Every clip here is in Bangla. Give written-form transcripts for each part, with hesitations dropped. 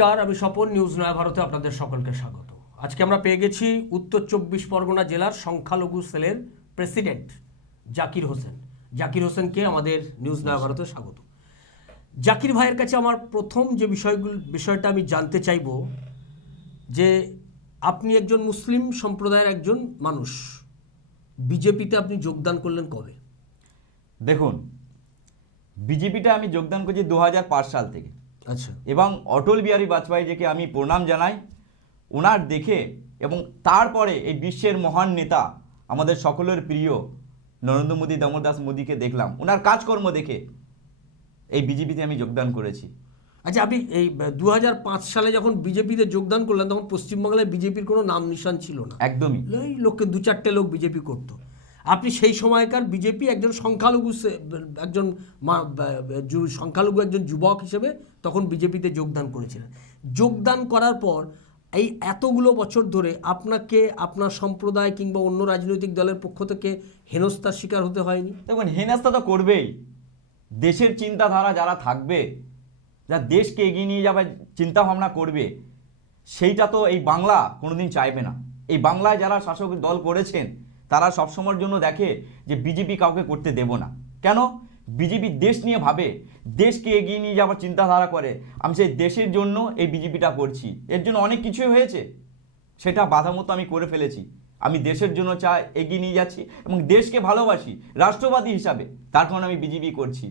নমস্কার, আমি স্বপন। নিউজ নয়া ভারতে আপনাদের সকলকে স্বাগত। আজকে আমরা পেয়ে গেছি উত্তর 24 পরগনা জেলার সংখ্যালঘু সেলের প্রেসিডেন্ট জাকির হোসেন। জাকির হোসেনকে আমাদের নিউজ নয়া ভারতে স্বাগত। জাকির ভাইয়ের কাছে আমার প্রথম যে বিষয়টা আমি জানতে চাইব যে আপনি একজন মুসলিম সম্প্রদায়ের একজন মানুষ, বিজেপিতে আপনি যোগদান করলেন কবে? দেখুন, বিজেপিটা আমি যোগদান করছি 2005 সাল থেকে। আচ্ছা। এবং অটল বিহারী বাজপেয়ীজিকে আমি প্রণাম জানাই ওনার দেখে, এবং তারপরে এই বিশ্বের মহান নেতা আমাদের সকলের প্রিয় নরেন্দ্র মোদী, দামোদর দাস মোদীকে দেখলাম, ওনার কাজকর্ম দেখে এই বিজেপিতে আমি যোগদান করেছি। আচ্ছা, আপনি এই 2005 সালে যখন বিজেপিতে যোগদান করলেন তখন পশ্চিমবাংলায় বিজেপির কোনো নাম নিশান ছিল না। একদমই। এই লোককে 2-4টে লোক বিজেপি করতো। আপনি সেই সময়কার বিজেপি একজন সংখ্যালঘু একজন যুবক হিসেবে তখন বিজেপিতে যোগদান করেছিলেন। যোগদান করার পর এই এতগুলো বছর ধরে আপনাকে আপনার সম্প্রদায় কিংবা অন্য রাজনৈতিক দলের পক্ষ থেকে হেনস্থার শিকার হতে হয়নি? দেখুন, হেনস্থা তো করবেই। দেশের চিন্তাধারা যারা থাকবে, যা দেশকে এগিয়ে নিয়ে যাবে চিন্তা ভাবনা করবে, সেইটা তো এই বাংলা কোনোদিন চাইবে না। এই বাংলায় যারা শাসক দল করেছেন তারা সবসময়ের জন্য দেখে যে বিজেপি কাউকে করতে দেব না। কেন? বিজেপি দেশ নিয়ে ভাবে, দেশকে এগিয়ে নিয়ে যাওয়ার চিন্তাধারা করে। আমি সেই দেশের জন্য এই বিজেপিটা করছি। এর জন্য অনেক কিছুই হয়েছে, সেটা বাধা মতো আমি করে ফেলেছি। আমি দেশের জন্য চাই, এগিয়ে নিয়ে যাচ্ছি এবং দেশকে ভালোবাসি রাষ্ট্রবাদী হিসাবে, তার কারণে আমি বিজেপি করছি।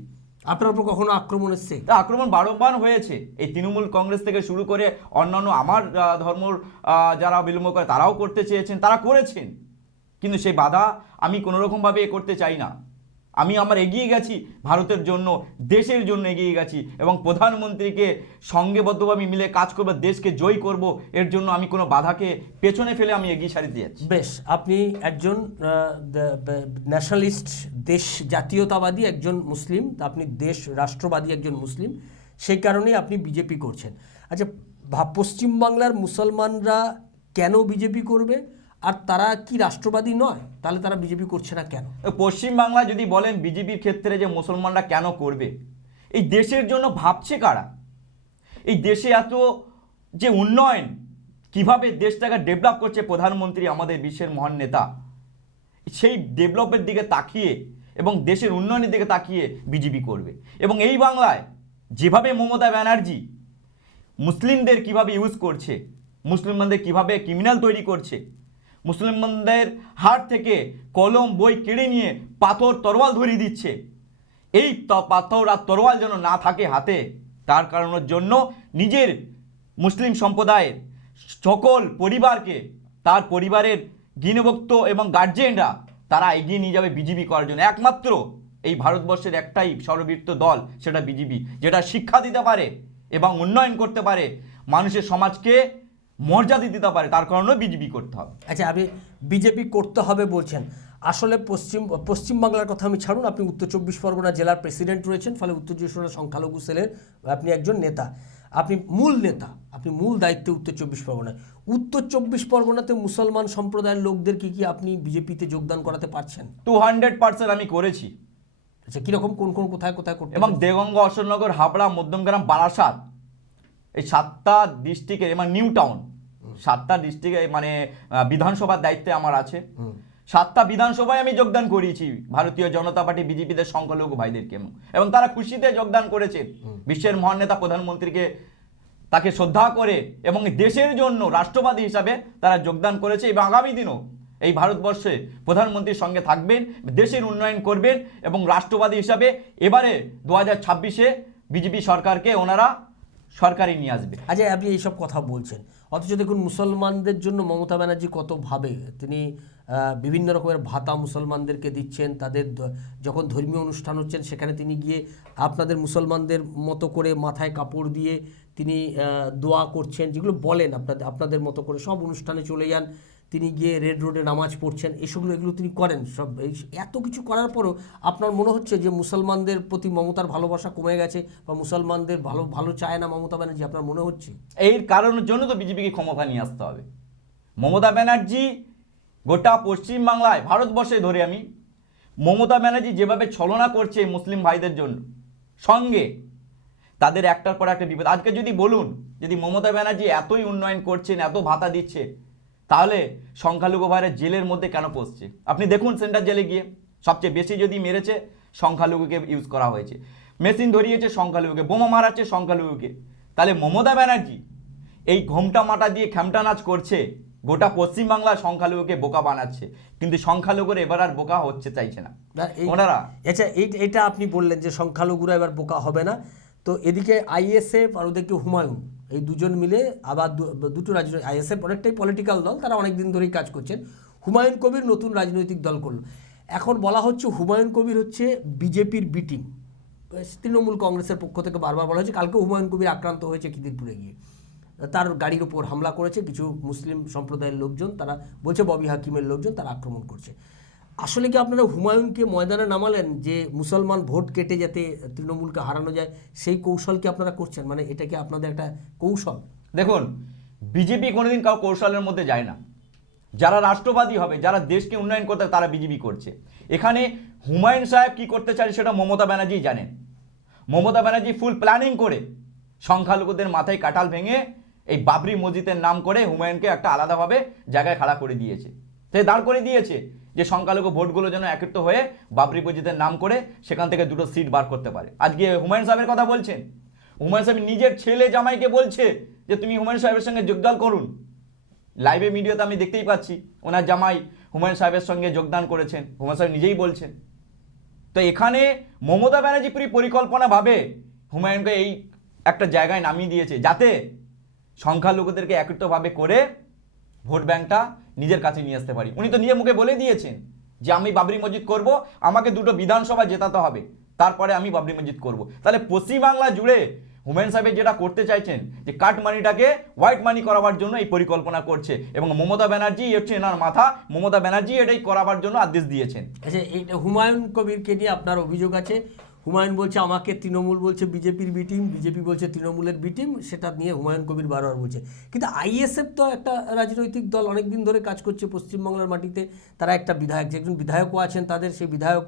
আপনার উপর কখনো আক্রমণ এসছে? তা আক্রমণ বারংবার হয়েছে। এই তৃণমূল কংগ্রেস থেকে শুরু করে অন্যান্য আমার ধর্মর যারা বিলম্ব করে তারাও করতে চেয়েছেন, তারা করেছেন, কিন্তু সেই বাধা আমি কোনোরকমভাবে করতে চাই না। আমি আমার এগিয়ে গেছি ভারতের জন্য, দেশের জন্য এগিয়ে গেছি এবং প্রধানমন্ত্রীকে সঙ্গেবদ্ধভাবে মিলে কাজ করবো, দেশকে জয়ী করব। এর জন্য আমি কোনো বাধাকে পেছনে ফেলে আমি এগিয়ে সারিতে যাচ্ছি। বেশ, আপনি একজন ন্যাশনালিস্ট, দেশ জাতীয়তাবাদী একজন মুসলিম, আপনি দেশ রাষ্ট্রবাদী একজন মুসলিম, সেই কারণেই আপনি বিজেপি করছেন। আচ্ছা, পশ্চিমবাংলার মুসলমানরা কেন বিজেপি করবে? আর তারা কি রাষ্ট্রবাদী নয়? তাহলে তারা বিজেপি করছে না কেন? পশ্চিমবাংলা যদি বলেন বিজেপির ক্ষেত্রে যে মুসলমানরা কেন করবে, এই দেশের জন্য ভাবছে কারা? এই দেশে এত যে উন্নয়ন, কিভাবে দেশটাকে ডেভেলপ করছে প্রধানমন্ত্রী, আমাদের বিশ্বের মহান নেতা, সেই ডেভেলপের দিকে তাকিয়ে এবং দেশের উন্নয়নের দিকে তাকিয়ে বিজেপি করবে। এবং এই বাংলায় যেভাবে মমতা ব্যানার্জি মুসলিমদের কিভাবে ইউজ করছে, মুসলমানদের কিভাবে ক্রিমিনাল তৈরি করছে, মুসলমানদের হাত থেকে কলম বই কেড়ে নিয়ে পাথর তরোয়াল ধরিয়ে দিচ্ছে, এই পাথর আর তরোয়াল যেন না থাকে হাতে, তার কারণের জন্য নিজের মুসলিম সম্প্রদায়ের সকল পরিবারকে, তার পরিবারের গৃহভোক্ত এবং গার্জেনরা তারা এগিয়ে নিয়ে যাবে বিজেপি করার জন্য। একমাত্র এই ভারতবর্ষের একটাই সর্ববৃত্ত দল, সেটা বিজেপি, যেটা শিক্ষা দিতে পারে এবং উন্নয়ন করতে পারে, মানুষের সমাজকে মর্যাদা দিতে পারে, তার কারণেও বিজেপি করতে হবে। আচ্ছা, আপনি বিজেপি করতে হবে বলছেন, আসলে পশ্চিমবাংলার কথা আমি ছাড়ুন, আপনি উত্তর 24 পরগনা জেলার প্রেসিডেন্ট রয়েছেন, ফলে উত্তর 24 পরগনা সংখ্যালঘু সেলের আপনি একজন নেতা, আপনি মূল নেতা, আপনি মূল দায়িত্বে উত্তর 24 পরগনায়। উত্তর 24 পরগনাতে মুসলমান সম্প্রদায়ের লোকদের কি আপনি বিজেপিতে যোগদান করাতে পারছেন? 200% আমি করেছি। আচ্ছা, কীরকম, কোথায় করতে? এবং দেগঙ্গ, অশোকনগর, হাবড়া, মধ্যমগ্রাম, বারাসাত, এই 7টা ডিস্ট্রিক্টে, মানে নিউ টাউন, 7টা ডিস্ট্রিক্টে মানে বিধানসভার দায়িত্বে আমার আছে। 7টা বিধানসভায় আমি যোগদান করিয়েছি ভারতীয় জনতা পার্টি বিজেপিদের সংখ্যালঘু ভাইদেরকে, এবং তারা খুশিতে যোগদান করেছে। বিশ্বের মহান নেতা প্রধানমন্ত্রীকে তাকে শ্রদ্ধা করে এবং দেশের জন্য রাষ্ট্রবাদী হিসাবে তারা যোগদান করেছে, এবং আগামী দিনও এই ভারতবর্ষে প্রধানমন্ত্রীর সঙ্গে থাকবেন, দেশের উন্নয়ন করবেন এবং রাষ্ট্রবাদী হিসাবে এবারে 2026-এ বিজেপি সরকারকে ওনারা সরকারি নিয়ে আসবে। আচ্ছা, আপনি এইসব কথা বলছেন, অথচ দেখুন মুসলমানদের জন্য মমতা ব্যানার্জি কত ভাবে। তিনি বিভিন্ন রকমের ভাতা মুসলমানদেরকে দিচ্ছেন, তাদের যখন ধর্মীয় অনুষ্ঠান হচ্ছেন সেখানে তিনি গিয়ে আপনাদের মুসলমানদের মতো করে মাথায় কাপড় দিয়ে তিনি দোয়া করছেন, যেগুলো বলেন আপনাদের মতো করে সব অনুষ্ঠানে চলে যান, তিনি গিয়ে রেড রোডে নামাজ পড়ছেন, এগুলো তিনি করেন। সব এত কিছু করার পরও আপনার মনে হচ্ছে যে মুসলমানদের প্রতি মমতার ভালোবাসা কমে গেছে বা মুসলমানদের ভালো চায় না মমতা ব্যানার্জি, আপনার মনে হচ্ছে? এই কারণের জন্য তো বিজেপিকে ক্ষমতা নিয়ে আসতে হবে। মমতা ব্যানার্জি গোটা পশ্চিমবাংলায়, ভারতবর্ষে ধরে আমি, মমতা ব্যানার্জি যেভাবে ছলনা করছে মুসলিম ভাইদের জন্য সঙ্গে, তাদের একটার পর একটা বিপদ। আজকে যদি বলুন, যদি মমতা ব্যানার্জি এতই উন্নয়ন করছেন, এত ভাতা দিচ্ছে, তাহলে সংখ্যালঘু ভাইরা জেলের মধ্যে কেন পড়ছে? আপনি দেখুন সেন্ট্রাল জেলে গিয়ে সবচেয়ে বেশি যদি মেরেছে সংখ্যালঘুকে ইউজ করা হয়েছে, মেশিন ধরিয়েছে সংখ্যালঘুকে, বোমা মারাচ্ছে সংখ্যালঘুকে। তাহলে মমতা ব্যানার্জি এই ঘোমটা মাটা দিয়ে খ্যামটা নাচ করছে, গোটা পশ্চিমবাংলার সংখ্যালঘুকে বোকা বানাচ্ছে, কিন্তু সংখ্যালঘুরা এবার আর বোকা হচ্ছে চাইছে না ওনারা। আচ্ছা, এটা আপনি বললেন যে সংখ্যালঘুরা এবার বোকা হবে না, তো এদিকে আইএসএফ আর ওদিকে হুমায়ুন, এই দুজন মিলে আবার দুটো রাজনৈতিক, আইএসএফ অনেকটাই পলিটিক্যাল দল, তারা অনেক দিন ধরেই কাজ করছেন, হুমায়ুন কবির নতুন রাজনৈতিক দল করলো। এখন বলা হচ্ছে হুমায়ুন কবির হচ্ছে বিজেপির বি টিম, তৃণমূল কংগ্রেসের পক্ষ থেকে বারবার বলা হয়েছে। কালকে হুমায়ুন কবির আক্রান্ত হয়েছে খিদিরপুরে গিয়ে, তার গাড়ির ওপর হামলা করেছে কিছু মুসলিম সম্প্রদায়ের লোকজন, তারা বলছে ববি হাকিমের লোকজন, তারা আক্রমণ করছে। আসলে কি আপনারা হুমায়ুনকে ময়দানে নামালেন যে মুসলমান ভোট কেটে যাতে তৃণমূলকে হারানো যায়, সেই কৌশল কি আপনারা করছেন? মানে এটা কি আপনাদের একটা কৌশল? দেখুন, বিজেপি কোনোদিন কাউ কৌশলের মধ্যে যায় না। যারা রাষ্ট্রবাদী হবে, যারা দেশকে উন্নয়ন করতে, তারা বিজেপি করছে। এখানে হুমায়ুন সাহেব কি করতে চায় সেটা মমতা ব্যানার্জি জানেন। মমতা ব্যানার্জি ফুল প্ল্যানিং করে সংখ্যালঘুদের মাথায় কাঁঠাল ভেঙে এই বাবরি মসজিদের নাম করে হুমায়ুনকে একটা আলাদাভাবে জায়গায় খাড়া করে দিয়েছে, সে দাঁড় করে দিয়েছে যে সংখ্যালঘু ভোটগুলো যেন একত্রিত হয়ে বাবরি মসজিদের নাম করে সেখান থেকে দুটো সিট বার করতে পারে। আজকে হুমায়ুন সাহেবের কথা বলছেন, হুমায়ুন সাহেব নিজের ছেলে জামাইকে বলছে যে তুমি হুমায়ুন সাহেবের সঙ্গে যোগদান করুন। লাইভে মিডিয়াতে আমি দেখতেই পাচ্ছি ওনার জামাই হুমায়ুন সাহেবের সঙ্গে যোগদান করেছেন, হুমায়ুন সাহেব নিজেই বলছেন। তো এখানে মমতা ব্যানার্জি পরিকল্পনাভাবে হুমায়ুনকে এই একটা জায়গায় নামিয়ে দিয়েছে যাতে সংখ্যালঘুদেরকে একত্রিতভাবে করে ভোট ব্যাংকটা নিজের কাছে নিয়ে আসতে পারি। উনি তো নিজের মুখে বলে দিয়েছেন যে আমি বাবরি মসজিদ করব, আমাকে দুটো বিধানসভা জেতাতে হবে, তারপরে আমি বাবরি মসজিদ করব। তাহলে পশ্চিমবাংলা জুড়ে হুমায়ুন সাহেব যেটা করতে চাইছেন যে কাট মানিটাকে হোয়াইট মানি করাবার জন্য এই পরিকল্পনা করছে, এবং মমতা ব্যানার্জি হচ্ছে এনার মাথা, মমতা ব্যানার্জি এটাই করাবার জন্য আদেশ দিয়েছেন। আচ্ছা, এই হুমায়ুন কবিরকে নিয়ে আপনার অভিযোগ আছে, হুমায়ুন বলছে আমাকে তৃণমূল বলছে বিজেপির বি টিম, বিজেপি বলছে তৃণমূলের বি টিম, সেটা নিয়ে হুমায়ুন কবির বারবার বলছে। কিন্তু আইএসএফ তো একটা রাজনৈতিক দল, অনেক দিন ধরে কাজ করছে পশ্চিমবাংলার মাটিতে, তারা একটা বিধায়ক, যে একজন বিধায়কও আছেন তাদের, সেই বিধায়ক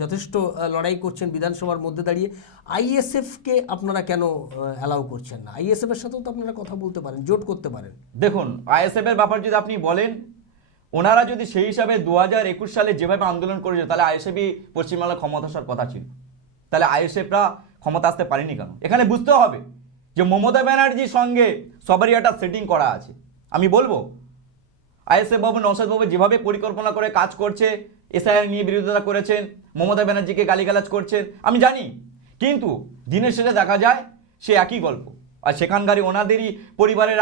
যথেষ্ট লড়াই করছেন বিধানসভার মধ্যে দাঁড়িয়ে। আইএসএফকে আপনারা কেন অ্যালাউ করছেন না? আইএসএফের সাথেও তো আপনারা কথা বলতে পারেন, জোট করতে পারেন। দেখুন, আইএসএফ এর ব্যাপার যদি আপনি বলেন, ওনারা যদি সেই হিসাবে 2021 সালে যেভাবে আন্দোলন করেছে, তাহলে আইএসএফই পশ্চিমবাংলা ক্ষমতা আসার কথা ছিল। তাহলে আইএসএফরা ক্ষমতা আসতে পারেনি কেন? এখানে বুঝতে হবে যে মমতা ব্যানার্জির সঙ্গে সবারই একটা সেটিং করা আছে। আমি বলবো আইএসএফ বাবু, নওশাদ বাবু যেভাবে পরিকল্পনা করে কাজ করছে, এসআইআর নিয়ে বিরোধিতা করেছেন, মমতা ব্যানার্জিকে গালিগালাজ করছেন, আমি জানি, কিন্তু দিনের শেষে দেখা যায় সে একই গল্প। আর সেখানকারই ওনাদেরই পরিবারের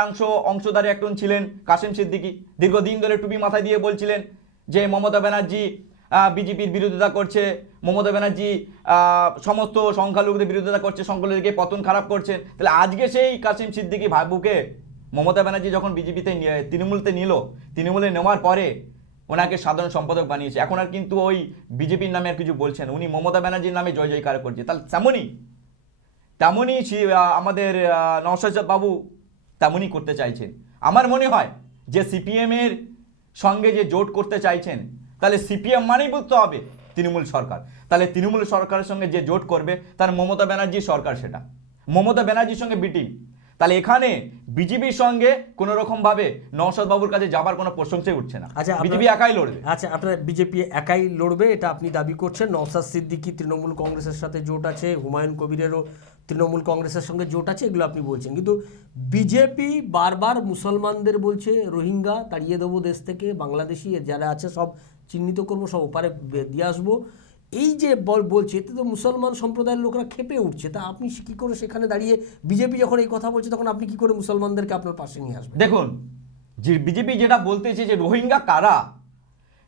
অংশধারী একজন ছিলেন কাশেম সিদ্দিকী, দীর্ঘদিন ধরে টুপি মাথায় দিয়ে বলছিলেন যে মমতা ব্যানার্জি বিজেপির বিরোধিতা করছে, মমতা ব্যানার্জি সমস্ত সংখ্যালঘুদের বিরোধিতা করছে, সংখ্যালঘুদেরকে পতন খারাপ করছেন। তাহলে আজকে সেই কাশেম সিদ্দিকী ভাইবুকে মমতা ব্যানার্জি যখন বিজেপিতে তৃণমূলতে নিল, তৃণমূলে নেওয়ার পরে ওনাকে সাধারণ সম্পাদক বানিয়েছে। এখন আর কিন্তু ওই বিজেপির নামে আর কিছু বলছেন, উনি মমতা ব্যানার্জির নামে জয় জয়কার করছে। তাহলে তেমনই আমাদের নওশাদ বাবু তেমনই করতে চাইছেন। আমার মনে হয় যে সিপিএমের সঙ্গে যে জোট করতে চাইছেন, তাহলে সিপিএম মানেই বুঝতে হবে তৃণমূল সরকার। তাহলে তৃণমূল সরকারের সঙ্গে যে জোট করবে তার মমতা ব্যানার্জির সরকার, সেটা মমতা ব্যানার্জির সঙ্গে বিটিং। তাহলে এখানে বিজেপির সঙ্গে কোনো রকম ভাবে নওশাদ বাবুর কাছে যাবার কোনো প্রশংসাই উঠছে না। আচ্ছা, বিজেপি একাই লড়বে। আচ্ছা, আপনার বিজেপি একাই লড়বে এটা আপনি দাবি করছেন। নওশাদ সিদ্দিকী তৃণমূল কংগ্রেসের সাথে জোট আছে, হুমায়ুন কবিরেরও তৃণমূল কংগ্রেসের সঙ্গে জোট আছে, এগুলো আপনি বলছেন। কিন্তু বিজেপি বারবার মুসলমানদের বলছে রোহিঙ্গা তাড়িয়ে দেবো দেশ থেকে, বাংলাদেশি যারা আছে সব চিহ্নিত করবো, সব ওপারে দিয়ে আসবো, এই যে বলছে, এতে তো মুসলমান সম্প্রদায়ের লোকরা খেপে উঠছে। তা আপনি কি করে সেখানে দাঁড়িয়ে, বিজেপি যখন এই কথা বলছে, তখন আপনি কি করে মুসলমানদেরকে আপনার পাশে নিয়ে আসবেন? দেখুন, যে বিজেপি যেটা বলতেছে যে রোহিঙ্গা কারা,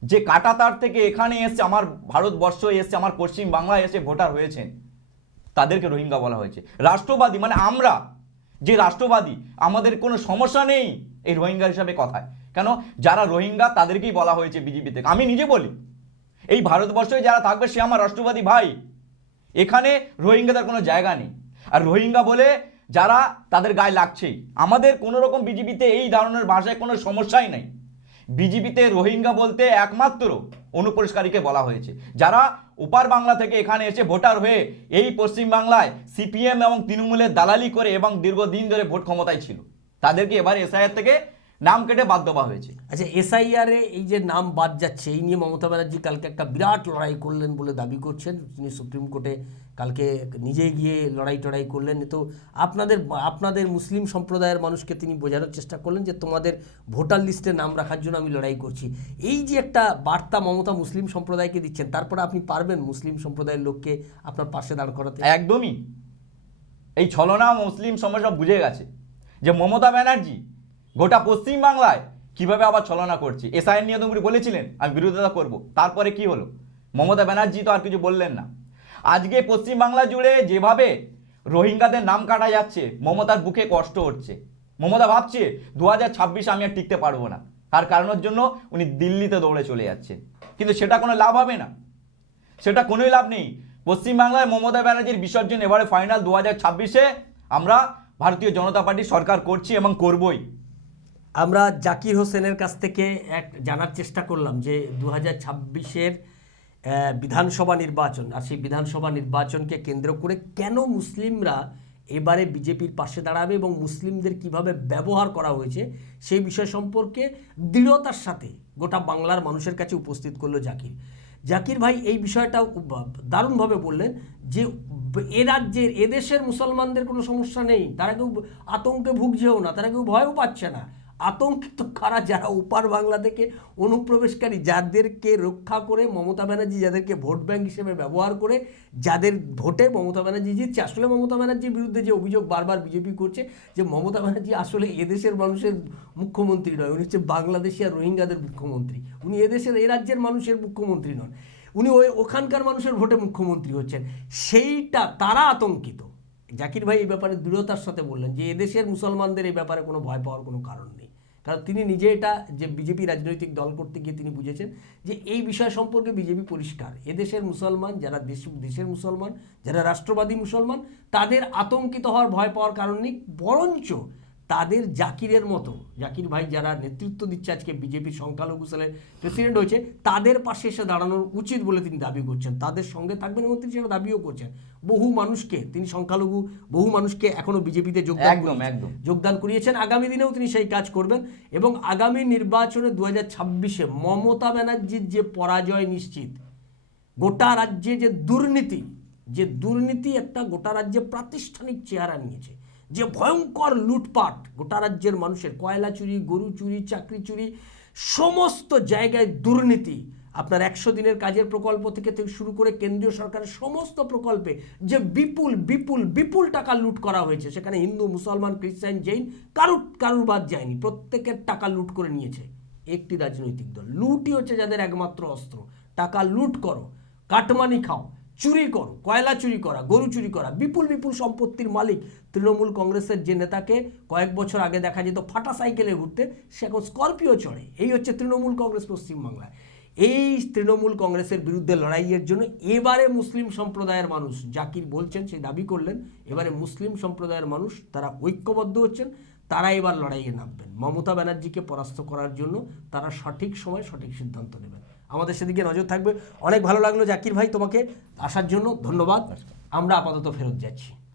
যে কাটাতার থেকে এখানে এসছে, আমার ভারতবর্ষ এসছে, আমার পশ্চিম বাংলায় এসে ভোটার হয়েছেন, তাদেরকে রোহিঙ্গা বলা হয়েছে। রাষ্ট্রবাদী মানে আমরা যে রাষ্ট্রবাদী, আমাদের কোনো সমস্যা নেই এই রোহিঙ্গা হিসাবে কথায়। কেন? যারা রোহিঙ্গা তাদেরকেই বলা হয়েছে বিজেপি থেকে। আমি নিজে বলি, এই ভারতবর্ষে যারা থাকবে সে আমার রাষ্ট্রবাদী ভাই, এখানে রোহিঙ্গাদের কোনো জায়গা নেই। আর রোহিঙ্গা বলে যারা তাদের গায়ে লাগছেই, আমাদের কোনো রকম বিজেপিতে এই ধরনের ভাষায় কোনো সমস্যাই নেই। বিজেপিতে রোহিঙ্গা বলতে একমাত্র অনুপ্রবেশকারীকে বলা হয়েছে, যারা ওপার বাংলা থেকে এখানে এসে ভোটার হয়ে এই পশ্চিমবাংলায় সিপিএম এবং তৃণমূলের দালালি করে এবং দীর্ঘদিন ধরে ভোট ক্ষমতায় ছিল, তাদেরকে এবার এসআইআর থেকে নাম কেটে বাদ দেওয়া হয়েছে। আচ্ছা, এসআইআরে এই যে নাম বাদ যাচ্ছে, এই নিয়ে মমতা ব্যানার্জি কালকে একটা বিরাট লড়াই করলেন বলে দাবি করছেন। তিনি সুপ্রিম কোর্টে কালকে নিজে গিয়ে লড়াই টড়াই করলেন। তো আপনাদের মুসলিম সম্প্রদায়ের মানুষকে তিনি বোঝানোর চেষ্টা করলেন যে তোমাদের ভোটার লিস্টে নাম রাখার জন্য আমি লড়াই করছি। এই যে একটা বার্তা মমতা মুসলিম সম্প্রদায়কে দিচ্ছেন, তারপরে আপনি পারবেন মুসলিম সম্প্রদায়ের লোককে আপনার পাশে দাঁড় করাতে? একদমই। এই ছলনা মুসলিম সমাজ সব বুঝে গেছে যে মমতা ব্যানার্জি গোটা পশ্চিমবাংলায় কিভাবে আবার ছলনা করছে। এসআইআর নিয়ে তুমি বলেছিলেন আমি বিরোধিতা করব, তারপরে কি হলো? মমতা ব্যানার্জি তো আর কিছু বললেন না। আজকে পশ্চিমবাংলা জুড়ে যেভাবে রোহিঙ্গাদের নাম কাটা যাচ্ছে, মমতার বুকে কষ্ট হচ্ছে। মমতা ভাবছে 2026 আমি আর টিকতে পারবো না, তার কারণের জন্য উনি দিল্লিতে দৌড়ে চলে যাচ্ছেন। কিন্তু সেটা কোনো লাভ হবে না, সেটা কোনোই লাভ নেই। পশ্চিমবাংলায় মমতা ব্যানার্জির বিসর্জন এবারে ফাইনাল। 2026-এ আমরা ভারতীয় জনতা পার্টি সরকার করছি এবং করবই। আমরা জাকির হোসেনের কাছ থেকে জানার চেষ্টা করলাম যে 2026-এর বিধানসভা নির্বাচন, আর সেই বিধানসভা নির্বাচনকে কেন্দ্র করে কেন মুসলিমরা এবারে বিজেপির পাশে দাঁড়াবে এবং মুসলিমদের কিভাবে ব্যবহার করা হয়েছে সেই বিষয় সম্পর্কে দৃঢ়তার সাথে গোটা বাংলার মানুষের কাছে উপস্থিত করলো জাকির ভাই এই বিষয়টা দারুণভাবে বললেন যে এ রাজ্যের এদেশের মুসলমানদের কোনো সমস্যা নেই, তারা কেউ আতঙ্কে ভুগছেও না, তারা কেউ ভয়ও পাচ্ছে না। আতঙ্কিত কারা? যারা ওপার বাংলা থেকে অনুপ্রবেশকারী, যাদেরকে রক্ষা করে মমতা ব্যানার্জি, যাদেরকে ভোট ব্যাংক হিসেবে ব্যবহার করে যাদের ভোটে মমতা ব্যানার্জি জিতছে। আসলে মমতা ব্যানার্জির বিরুদ্ধে যে অভিযোগ বারবার বিজেপি করছে যে মমতা ব্যানার্জি আসলে এদেশের মানুষের মুখ্যমন্ত্রী নয়, উনি হচ্ছে বাংলাদেশি আর রোহিঙ্গাদের মুখ্যমন্ত্রী। উনি এদেশের এই রাজ্যের মানুষের মুখ্যমন্ত্রী নন, উনি ওখানকার মানুষের ভোটে মুখ্যমন্ত্রী হচ্ছেন। সেইটা তারা আতঙ্কিত। জাকির ভাই এই ব্যাপারে দৃঢ়তার সাথে বললেন যে এদেশের মুসলমানদের এই ব্যাপারে কোনো ভয় পাওয়ার কোনো কারণ নেই, কারণ তিনি নিজে এটা যে বিজেপি রাজনৈতিক দল করতে গিয়ে তিনি বুঝেছেন যে এই বিষয় সম্পর্কে বিজেপি পরিষ্কার। এদেশের মুসলমান যারা দেশের মুসলমান, যারা রাষ্ট্রবাদী মুসলমান, তাদের আতঙ্কিত হওয়ার ভয় পাওয়ার কারণ নেই, বরঞ্চ তাদের জাকিরের মতো, জাকির ভাই যারা নেতৃত্ব দিচ্ছে আজকে বিজেপির সংখ্যালঘু সেলের প্রেসিডেন্ট হয়েছে, তাদের পাশে এসে দাঁড়ানোর উচিত বলে তিনি দাবি করছেন। তাদের সঙ্গে থাকবেন এবং তিনি সেটা দাবিও করছেন। বহু মানুষকে তিনি সংখ্যালঘু বহু মানুষকে এখনো বিজেপিতে যোগদান করিয়েছেন। আগামী দিনেও তিনি সেই কাজ করবেন এবং আগামী নির্বাচনে 2026-এ মমতা ব্যানার্জির যে পরাজয় নিশ্চিত। গোটা রাজ্যে যে দুর্নীতি একটা গোটা রাজ্যে প্রাতিষ্ঠানিক চেহারা নিয়েছে, যে ভয়ঙ্কর লুটপাট গোটা রাজ্যের মানুষের, কয়লা চুরি, গরু চুরি, চাকরি চুরি, সমস্ত জায়গায় দুর্নীতি। আপনার 100 দিনের কাজের প্রকল্প থেকে শুরু করে কেন্দ্রীয় সরকারের সমস্ত প্রকল্পে যে বিপুল বিপুল বিপুল টাকা লুট করা হয়েছে, সেখানে হিন্দু, মুসলমান, খ্রিস্টান, জৈন কারুর বাদ যায়নি, প্রত্যেকের টাকা লুট করে নিয়েছে একটি রাজনৈতিক দল। লুটই হচ্ছে যাদের একমাত্র অস্ত্র। টাকা লুট করো, কাটমানি খাও, চুরি করো, কয়লা চুরি করা, গরু চুরি করা, বিপুল বিপুল সম্পত্তির মালিক তৃণমূল কংগ্রেসের যে নেতাকে কয়েক বছর আগে দেখা যেত ফাটা সাইকেলে ঘুরতে, সে এখন স্করপিও চড়ে। এই হচ্ছে তৃণমূল কংগ্রেস পশ্চিমবাংলায়। এই তৃণমূল কংগ্রেসের বিরুদ্ধে লড়াইয়ের জন্য এবারে মুসলিম সম্প্রদায়ের মানুষ, জাকির বলছেন, সেই দাবি করলেন, এবারে মুসলিম সম্প্রদায়ের মানুষ তারা ঐক্যবদ্ধ হচ্ছেন, তারা এবার লড়াইয়ে নামবেন। মমতা ব্যানার্জিকে পরাস্ত করার জন্য তারা সঠিক সময় সঠিক সিদ্ধান্ত নেবেন। আমাদের সেদিকে নজর থাকবে। অনেক ভালো লাগলো জাকির ভাই, তোমাকে আসার জন্য ধন্যবাদ। আমরা আপাতত ফেরত যাচ্ছি।